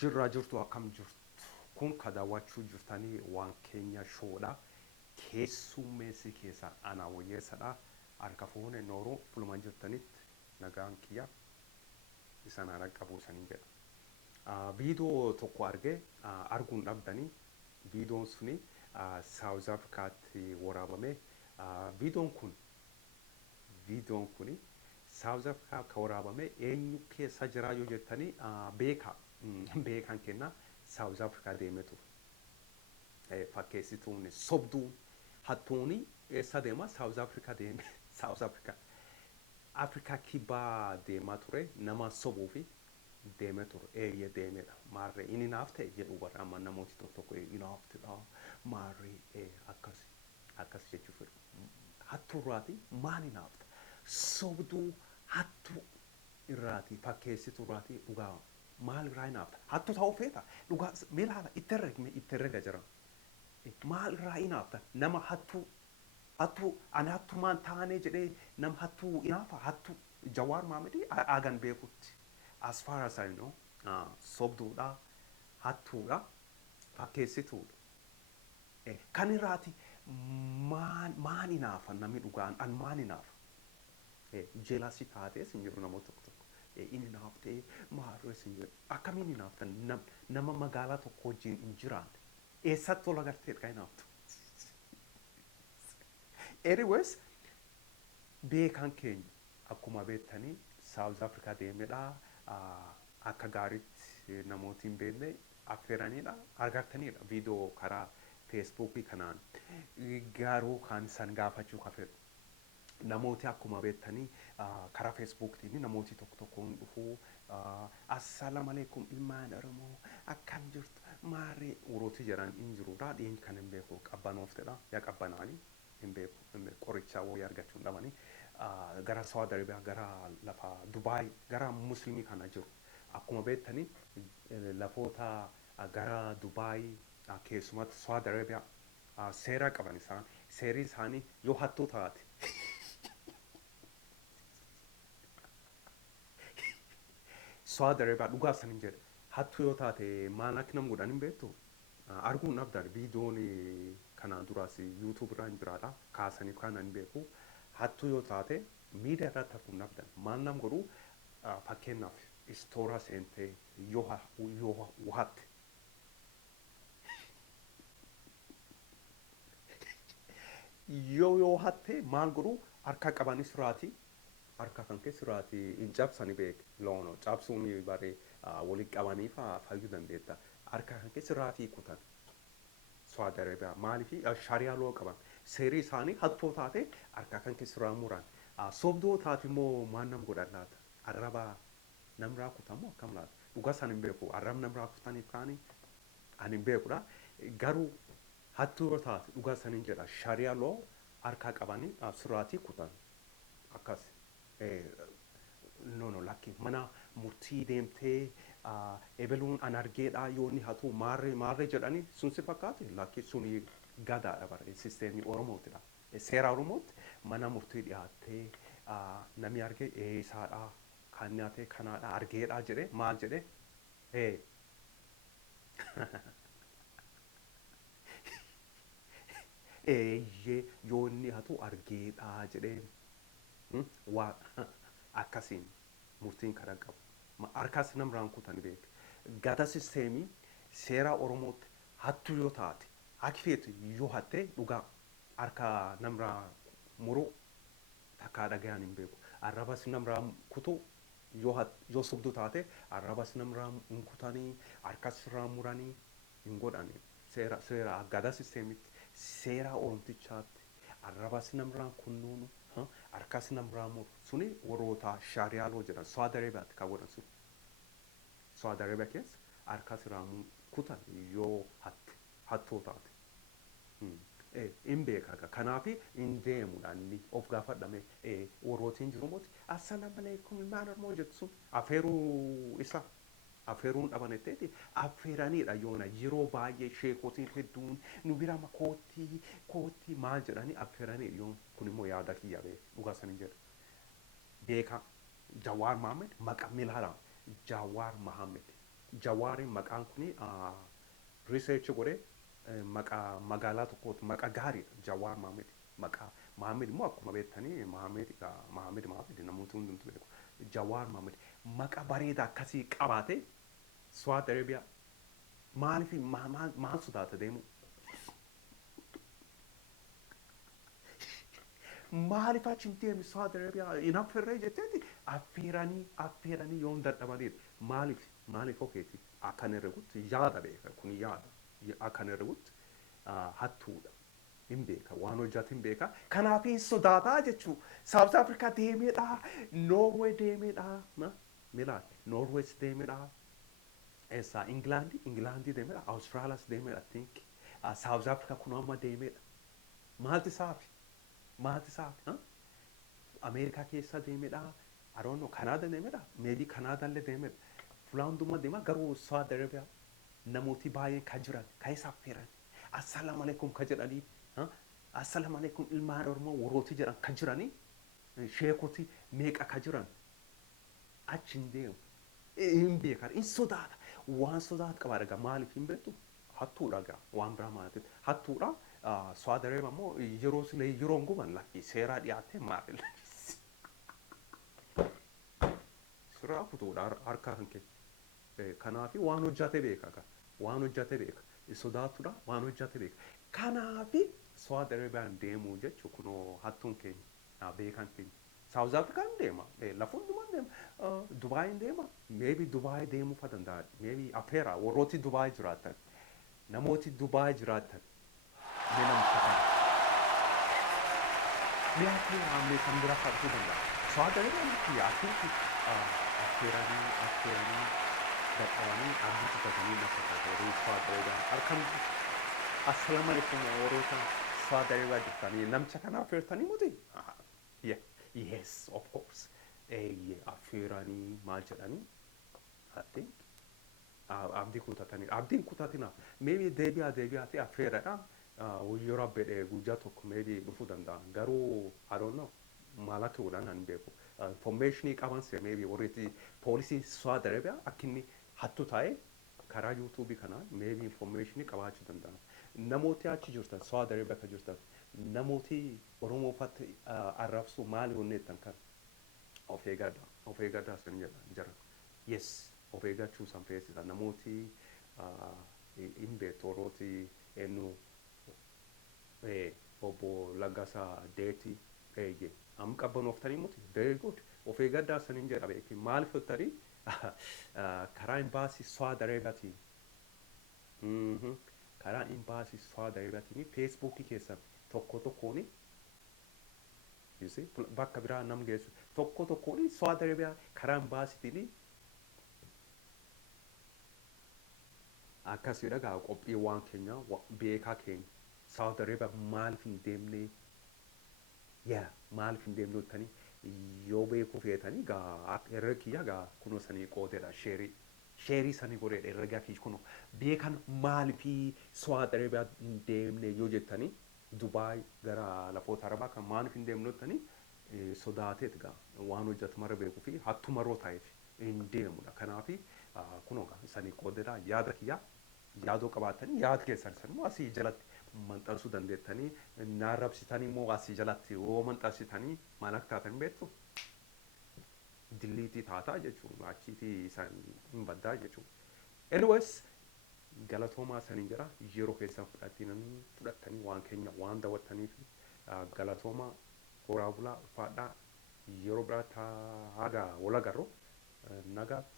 jirra jirtu akkam jirtu kun ka daawwachuu jirtanii waan keenya shoodha keessummeessi keessa ana wayyeessadha harka fuune nooroo fuluman jirtanitti nagaan kiyya isan haara qabuu saniin jedha. Viidiyoo tokko argee arguun dhabdanii viidiyoon suni South Africaatti waraabame. Viidiyoon kuni South Africa ka waraabame eenyu keessa jira yoo jettanii beekan kenna South Africa deemee ture. Fakkeessituun sobduun hattuuni eessa deema South Africa deeme South Africa kibbaa deemaa ture nama sobuu fi deemee ture eeyyee deemedha maarree inni naaf ta'e jedhu bara amma namooti tokko naaf ta'edha maarree akkas jechuu fedhu hattuurraati maali naaf ta'a sobduu hattuu irraati fakkeessituu irraati dhugaa maal irraa naaf ta'a hattuu ta'uu feeta dhugaa milaala itti herrega jira maal irraa naaf ta'a nama hattuu ani hattumaan taanee jedhee nama hattuu inaafa hattuu Jawaar Maamedii agan beekutti. As far as I know, sobduudha, hattuudha, fakkeessituudha. Kan irraati maani naafa namni dhugaan an maani naafa. Jeelasi taatee sin jiru namoota tokko. Inni naaf ta'e maarree sin jedhu. Akkamiin inni naaf ta'e nama magaalaa tokko wajjin hin jiraanne. Eessatti tola garteedha kan naaftu. Anyways, beekan keenya akkuma beektanii South Africa deemedha. Akka gaariitti namooti hin beekne affeeranidha argartanidha viidiyoo karaa feesbuukii kanaan garuu kan isaan gaafachuu kafedhu namooti akkuma beektanii karaa feesbuukiitiin namooti tokkoon dhufuu assalamu alaikum ilmaan oromoo akkam jirtu maarree urooti jedhan hin jirudha dhiin kan hin beeku qabbanoofedha yaa qabbanaanii hin beeku qorichaa wayii argachuu hin dhabanii gara Saudi Arabia gara lafa Dubai gara muslimii kana jiru akkuma beektanii lafoota gara Dubai keessumatti Saudi Arabia seera qaban isaan seerri isaanii yoo hattuu taate Saudi Arabia dhugaa isaanii jedhe hattuu yoo taate maal akka nam godhan hin beektu arguun dhabdan viidiyoon kanaan duraas YouTube irraan jiraadha kaasaniif kana hin beeku. Hattuu yoo taate miidiyaa irratti hafuun dhabdan maal nam godhu fakkeenyaaf istooraa seentee yoo wahatte yoo hatte maal godhu harka qabanis raati harka kan keessa raati hin cabsani beek loono cabsuun bare waliin qabanii fayyuu dandeetta harka kan keessa raati kutan Saudi Arabia maaliif shariyaa loo qaban seerii isaanii hattoo taate harka kan keessa muran sobdoo taate immoo maal nam godhan laata arraba namraa kutamoo akkam laata dhugaa isaan hin beeku arraba namraa kutaniif kaanii ani hin beekudha garuu hattuu yoo taate dhugaa isaan hin jedha shariyaa loo harka qabanii sirraatii kutan akkas no lakki mana murtii deemtee ebeluun an argeedha yoo inni hatu maarree jedhanii sun si fakkaate lakki suni gadaadha bara sisteemii Oromootidha. Seera Oromootti mana murtii dhiyaattee namni argee isaadha kan nyaatee kanaadha argeedha jedhee maal jedhee yoo inni hatu argeedha jedhee waa akkasiin murtiin kana qabu. Harkas namraan kutan beek. Gada sisteemii seera Oromootti hattuu yoo taate akifeetu yoo hatte dhugaa harka namraa muruu takkaa dhagayaan hin beeku. Arrabas namraa kutuu yoo sobduu taate arrabas namraa hin kutanii harkas irraa muranii hin godhani. Seera gada sisteemitti seera Oromtichaatti arrabas namraa kunnuunu harkas namraa muru suni warroota shariyaa loo jedhan Saudi Arabiyaatti kan godhan sun. Saudi Arabia keessa harkas irraa kutan yoo hattoo taate. In beekaga kanaafi in deemuudhaan of gaafadhame warrootiin jiru mooti assalamu alaikum ilmaan oromoo jettu sun affeeruu isa affeeruun dhabanetteeti affeeraniidha yoona yeroo baay'ee sheekotiin hedduun nu bira kootii maal jedhanii affeeraniidha yoon kun immoo yaada kiyya dhugaa sanin jedha beeka Jawaar Mahammad maqaa milhaadhaan Jawaar Mahammad Jawaariin maqaan kuni research godhee maqaa magaalaa tokkooti maqaa gaariidha Jawaar Mahammed maqaa Mahammed immoo akkuma beektanii Mahammed namoota hundumtu beeku Jawaar Mahammed maqaa bareedaa akkasii qabaate Saudi Arabia maaliif maal sodaata deemu maaliif achi hin deemne Saudi Arabia hin affeerree jetteeti affeeranii yoon dadhabaniidha maaliif okeeti akkan herregutti yaada beeka kun yaada akkan herregutti hattuudha hin beeka waan hojjate hin beeka kanaaf hin sodaataa jechuu South Africa deemeedha Norway deemeedha milaal Norweys deemeedha eessa England deemeedha Australias deemeedha think South Africa kun amma deemeedha maalti saafi Ameerikaa keessa deemeedha I don't know Canada deemeedha maybe Canada illee deemeedha fuula hundumaa deema garuu Saudi Arabia namooti baay'een ka jiran ka isa affeeran assalaamu alaikum ka jedhanii assalaamu alaikum ilmaan Oromoo warrooti jedhan ka jiranii sheekoti meeqa ka jiran achi hin deemu hin beekan hin sodaata waan sodaat qaba dhagaa maaliif hin beektu hattuudha gaa waan biraa maaliif hattuudha Saudi Arabia immoo yeroo silee yeroon guban lakki seeraa dhiyaate maaliif sirraa kutuudha harkaa kan kee kanaafi waan hojjate beeka waan hojjate beeka sodaatudha waan hojjate beeka kanaafi Saudi Arabiyaan deemuu jechuun kunoo hattuun keenya beekan keenya South Africa deema lafa hundumaan deema Dubai deema maybe Dubai deemuu fa danda'a maybe affeera warrooti Dubai jiraatan namooti Dubai jiraatan ni namta kana ni affeera kan biraa fa'aatu danda'a Saudi Arabiyaan yaatuuti affeeranii dadhabanii abdii tutatanii lafa taatee Saudi Arabiyaan harkaan assalamu alaikum warroota Saudi Arabia jirtanii namicha kana affeertanii muti yes of course affeeranii maal jedhanii I think abdii kutatanii abdiin kutatina maybe deebi'aati affeeradha yoo rabbedhe guyyaa tokko maybe dhufuu danda'a garuu I don't know maal akka godhan hin beeku informationii qaban se maybe warreetti poolisii Saudi Arabia akkinni hattu taa'ee karaa yuutuubii kanaan maybe informationii qabaachuu danda'a namooti achi jirtan Saudi Arabia ka jirtan namooti Oromoo uffatti arrabsu maali honneettan kan of eeggadhaa san jedhan yes of eeggachuu san feesisa namooti hin beektu warrooti eenyu obbo Laggasaa Deetii eeyyee am qabbanoftanii muti very good of eeggadhaa san jedha beeki maaliif jettanii karaa imbaasii Saudi Arabiaatiin karaa imbaasii Saudi Arabiaatiin feesbuukii keessan tokko tokkooni bakka biraa nam geessu tokko tokkooni Saudi Arabiyaa karaa imbaasiitiin akkasii dhagaa qophii waan keenya beekaa keenya Saudi Arabia maaliif hin deemne maaliif hin deemne jettanii yoo beekuu feetanii gaa herrega kiyya gaa kunoo sanii qoodeedha sheerii sanii godheedha herrega kiyya kunoo beekan maaliif Saudi Arabia hin deemne yoo jettanii Dubaay gara lafoota Arabaa kan maaliif hin deemne jettanii sodaateet gaa waan hojjetamarra beekuu fi hattumarroo ta'eef hin deemudha kanaafi kunoo gaa sanii qoodeedha yaada kiyya yaadoo qabaatanii yaada keessan sanimmoo asii jalatti manxarsuu dandeettanii naarrabsitanii immoo asii jalatti yoo manxarsitanii maal akka taatan beektu dilliitii taataa jechuun achiitii isaan hin baddaa jechuun. Anyways galatoomaa saniin jira yeroo keessan fudhattanii waan keenya waan daawwattaniif galatoomaa horaa bulaa ulfaadhaa yeroo biraatti haga wal agarru nagaatti.